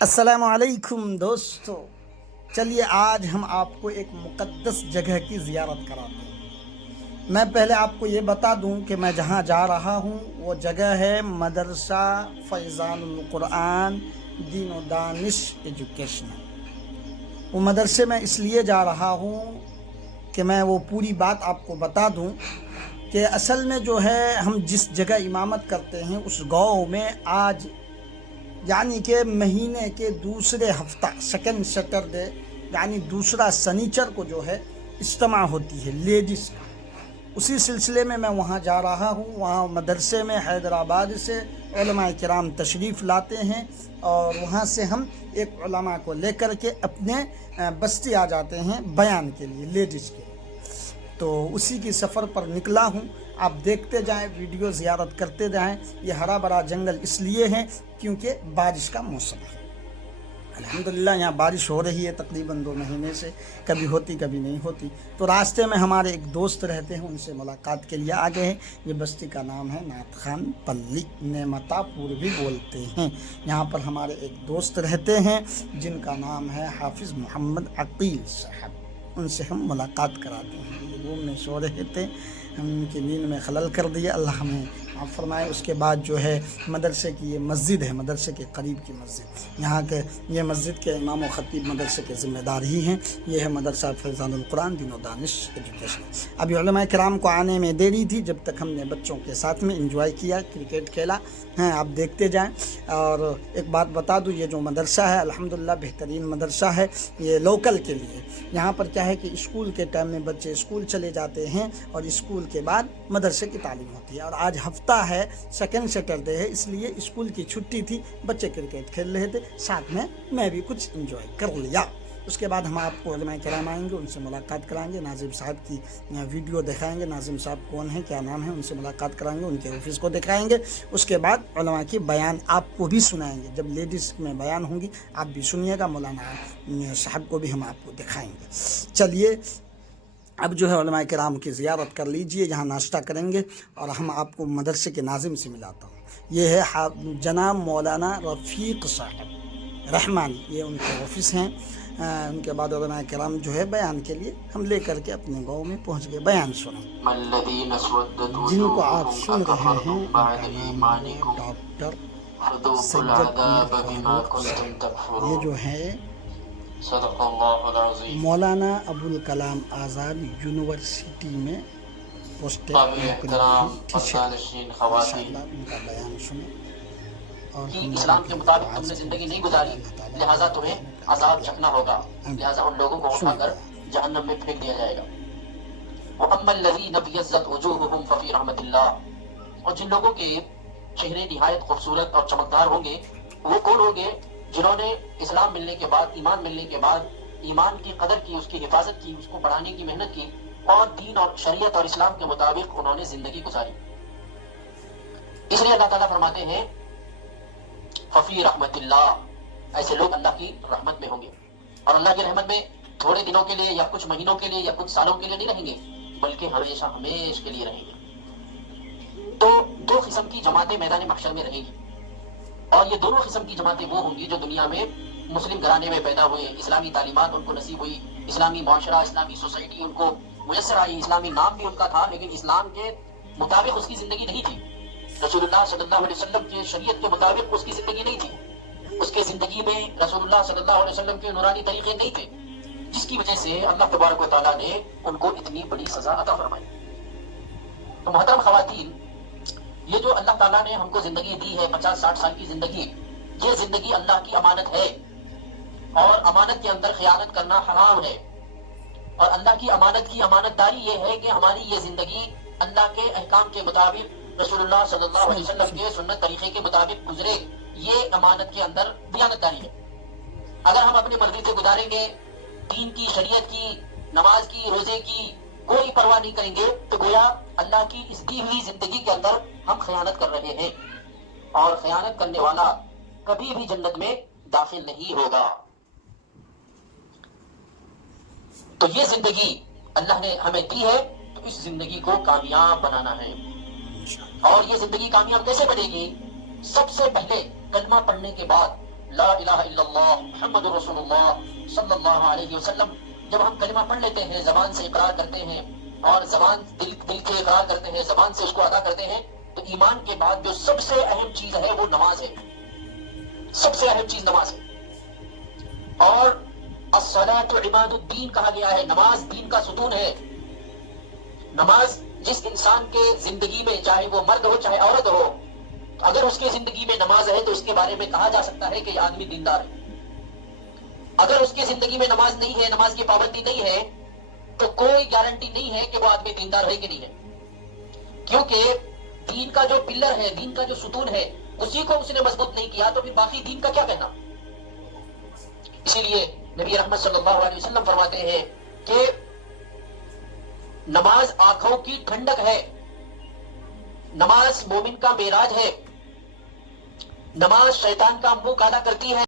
السلام علیکم دوستو، چلیے آج ہم آپ کو ایک مقدس جگہ کی زیارت کراتے ہیں۔ میں پہلے آپ کو یہ بتا دوں کہ میں جہاں جا رہا ہوں وہ جگہ ہے مدرسہ فیضان القرآن دین و دانش ایجوکیشنل۔ وہ مدرسے میں اس لیے جا رہا ہوں کہ میں وہ پوری بات آپ کو بتا دوں کہ اصل میں جو ہے ہم جس جگہ امامت کرتے ہیں اس گاؤں میں آج یعنی کہ مہینے کے دوسرے ہفتہ سیکنڈ سیٹرڈے یعنی دوسرا سنیچر کو جو ہے اجتماع ہوتی ہے لیڈیز کا۔ اسی سلسلے میں وہاں جا رہا ہوں۔ وہاں مدرسے میں حیدرآباد سے علماء کرام تشریف لاتے ہیں اور وہاں سے ہم ایک علماء کو لے کر کے اپنے بستی آ جاتے ہیں بیان کے لیے لیڈیز کے لیے۔ تو اسی کی سفر پر نکلا ہوں، آپ دیکھتے جائیں، ویڈیو زیارت کرتے جائیں۔ یہ ہرا بھرا جنگل اس لیے ہے کیونکہ بارش کا موسم ہے۔ الحمدللہ یہاں بارش ہو رہی ہے تقریباً 2 مہینے سے، کبھی ہوتی کبھی نہیں ہوتی۔ تو راستے میں ہمارے ایک دوست رہتے ہیں، ان سے ملاقات کے لیے آ گئے ہیں۔ یہ بستی کا نام ہے نعت خان پلی، نعمتا پور بھی بولتے ہیں۔ یہاں پر ہمارے ایک دوست رہتے ہیں جن کا نام ہے حافظ محمد عقیل صاحب، ان سے ہم ملاقات کراتے ہیں۔ یہ روم میں سو رہے تھے، ہم ان کی نیند میں خلل کر دیا، اللہ ہمیں معاف فرمائے۔ اس کے بعد جو ہے مدرسے کی یہ مسجد ہے، مدرسے کے قریب کی مسجد، یہاں کے یہ مسجد کے امام و خطیب مدرسے کے ذمہ دار ہی ہیں۔ یہ ہے مدرسہ فیضان القرآن دین و دانش ایجوکیشن۔ ابھی علماء کرام کو آنے میں دیری تھی، جب تک ہم نے بچوں کے ساتھ میں انجوائے کیا، کرکٹ کھیلا ہیں، آپ دیکھتے جائیں۔ اور ایک بات بتا دوں، یہ جو مدرسہ ہے الحمدللہ بہترین مدرسہ ہے، یہ لوکل کے لیے۔ یہاں پر کیا ہے کہ اسکول کے ٹائم میں بچے اسکول چلے جاتے ہیں اور اسکول کے بعد مدرسے کی تعلیم ہوتی ہے۔ اور آج ہفتہ ہے، سیکنڈ سیٹرڈے ہے، اس لیے اسکول کی چھٹی تھی، بچے کرکٹ کھیل رہے تھے، ساتھ میں بھی کچھ انجوائے کر لیا۔ اس کے بعد ہم آپ کو علماء کرام آئیں گے، ان سے ملاقات کرائیں گے، ناظم صاحب کی ویڈیو دکھائیں گے، ناظم صاحب کون ہیں، کیا نام ہے، ان سے ملاقات کرائیں گے، ان کے آفس کو دکھائیں گے۔ اس کے بعد علماء کی بیان آپ کو بھی سنائیں گے، جب لیڈیز میں بیان ہوں گی آپ بھی سنیے گا، مولانا صاحب کو بھی ہم آپ کو دکھائیں گے۔ چلیے اب جو ہے علماء کرام کی زیارت کر لیجئے، یہاں ناشتہ کریں گے اور ہم آپ کو مدرسے کے ناظم سے ملاتا ہوں۔ یہ ہے جناب مولانا رفیق صاحب رحمانی، یہ ان کے آفس ہیں۔ ان کے بعد علماء کرام جو ہے بیان کے لیے ہم لے کر کے اپنے گاؤں میں پہنچ گئے، بیان سنیں۔ جن کو آپ سن رہے ہیں ان کا نام ہے ڈاکٹر سید فاروق صاحب۔ یہ جو ہے مولانا ابوالکلام آزاد یونیورسٹی میں پوسٹڈ ماشاءاللہ، ان کا بیان سنیں۔ اور اسلام کے مطابق تم نے زندگی نہیں گزاری، لہٰذا تمہیں عذاب چکھنا ہوگا، لہٰذا ان لوگوں کو اٹھا کر جہنم میں پھینک دیا جائے گا۔ وَأَمَّا الَّذِينَ ابْيَضَّتْ وُجُوهُهُمْ فَفِي رَحْمَةِ اللَّهِ، اور جن لوگوں کے چہرے نہایت خوبصورت اور چمکدار ہوں گے، وہ کون ہوں گے؟ جنہوں نے اسلام ملنے کے بعد، ایمان ملنے کے بعد ایمان کی قدر کی، اس کی حفاظت کی، اس کو بڑھانے کی محنت کی، اور دین اور شریعت اور اسلام کے مطابق انہوں نے زندگی گزاری۔ اس لیے اللہ تعالیٰ فرماتے ہیں ففی رحمت اللہ، ایسے لوگ اللہ کی رحمت میں ہوں گے۔ اور اللہ کی رحمت میں تھوڑے دنوں کے لیے یا کچھ مہینوں کے لیے یا کچھ سالوں کے لیے نہیں رہیں گے، بلکہ ہمیشہ ہمیش کے لیے رہیں گے۔ تو 2 قسم کی جماعتیں میدان محشر میں رہیں گی، اور یہ دونوں قسم کی جماعتیں وہ ہوں گی جو دنیا میں مسلم گھرانے میں پیدا ہوئے، اسلامی تعلیمات ان کو نصیب ہوئی، اسلامی معاشرہ، اسلامی سوسائٹی ان کو میسر آئی، اسلامی نام بھی ان کا تھا، لیکن اسلام کے مطابق اس کی زندگی نہیں تھی، رسول اللہ صلی اللہ علیہ وسلم کے شریعت کے مطابق اس کی زندگی نہیں تھی، اس کے زندگی میں رسول اللہ صلی اللہ علیہ وسلم کے نورانی طریقے نہیں تھے، جس کی وجہ سے اللہ تبارک و تعالیٰ نے ان کو اتنی بڑی سزا عطا فرمائی۔ تو محترم خواتین، یہ جو اللہ تعالیٰ نے ہم کو زندگی دی ہے 50-60 سال کی زندگی، یہ زندگی اللہ کی امانت ہے، اور امانت کے اندر خیانت کرنا حرام ہے۔ اور اللہ کی امانت کی امانت داری یہ ہے کہ ہماری یہ زندگی اللہ کے احکام کے مطابق، رسول اللہ صلی اللہ علیہ وسلم کے سنت طریقے کے مطابق گزرے، یہ امانت کے اندر دیانت داری ہے۔ اگر ہم اپنی مرضی سے گزاریں گے، دین کی، شریعت کی، نماز کی، روزے کی کوئی پرواہ نہیں کریں گے، تو گویا اللہ کی اس دی ہوئی زندگی کے اندر ہم خیانت کر رہے ہیں، اور خیانت کرنے والا کبھی بھی جنت میں داخل نہیں ہوگا۔ تو یہ زندگی اللہ نے ہمیں دی ہے، تو اس زندگی کو کامیاب بنانا ہے۔ اور یہ زندگی کامیاب کیسے بنے گی؟ سب سے پہلے کلمہ پڑھنے کے بعد لا الہ الا اللہ محمد رسول اللہ صلی اللہ علیہ وسلم، جب ہم کلمہ پڑھ لیتے ہیں، زبان سے اقرار کرتے ہیں اور زبان دل کے اقرار کرتے ہیں، زبان سے اس کو ادا کرتے ہیں، تو ایمان کے بعد جو سب سے اہم چیز ہے وہ نماز ہے، سب سے اہم چیز نماز ہے۔ اور الصلاۃ عماد الدین کہا گیا ہے، نماز دین کا ستون ہے۔ نماز جس انسان کے زندگی میں، چاہے وہ مرد ہو چاہے عورت ہو، اگر اس کی زندگی میں نماز ہے تو اس کے بارے میں کہا جا سکتا ہے کہ یہ آدمی دیندار ہے۔ اگر اس کی زندگی میں نماز نہیں ہے، نماز کی پابندی نہیں ہے، تو کوئی گارنٹی نہیں ہے کہ وہ آدمی دیندار ہے کہ نہیں ہے، کیونکہ دین کا جو پلر ہے، دین کا جو ستون ہے، اسی کو اس نے مضبوط نہیں کیا تو پھر باقی دین کا کیا کہنا۔ اسی لیے نبی رحمت صلی اللہ علیہ وسلم فرماتے ہیں کہ نماز آنکھوں کی ٹھنڈک ہے، نماز مومن کا معراج ہے، نماز شیطان کا منہ کالا کرتی ہے۔